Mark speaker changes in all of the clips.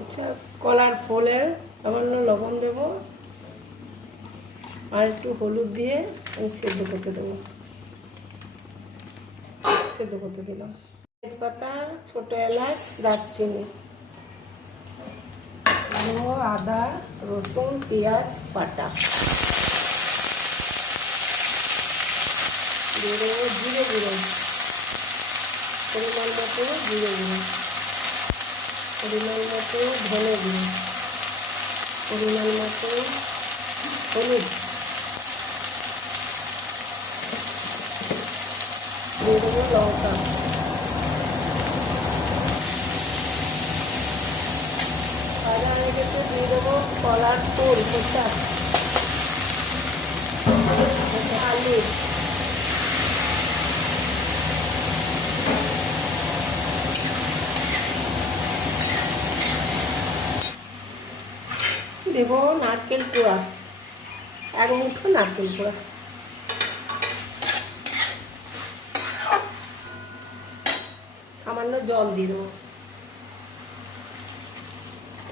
Speaker 1: আচ্ছা কলার ফোলের সামান্য লবণ দেব। আর একটু হলুদ দিয়ে আমি সেদ্ধ করতে দেবো। সেদ্ধ করতে দিলাম। তেজপাতা, ছোট এলাচ, দারচিনি। আদা, রসুন, পেঁয়াজ দেবো জিরে গুঁড়ো। পরিমাণ মতো জিরে গুঁড়ো। পরিমাণ মতো ধনে গুঁড়ো। পরিমাণ মতো হলুদ। লঙ্কা। ভাজা হয়ে গেছে দিয়ে দেবো কলার ফুল কোথা আলু। দেব নারকেল পোড়া। এক মুঠো নারকেল পোড়া। সামান্য জল দিয়ে দেবো।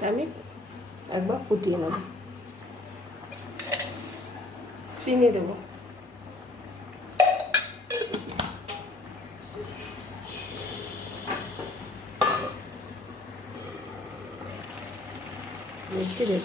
Speaker 1: আমি একবার ফুটিয়ে নেব। চিনি দেবো। все 病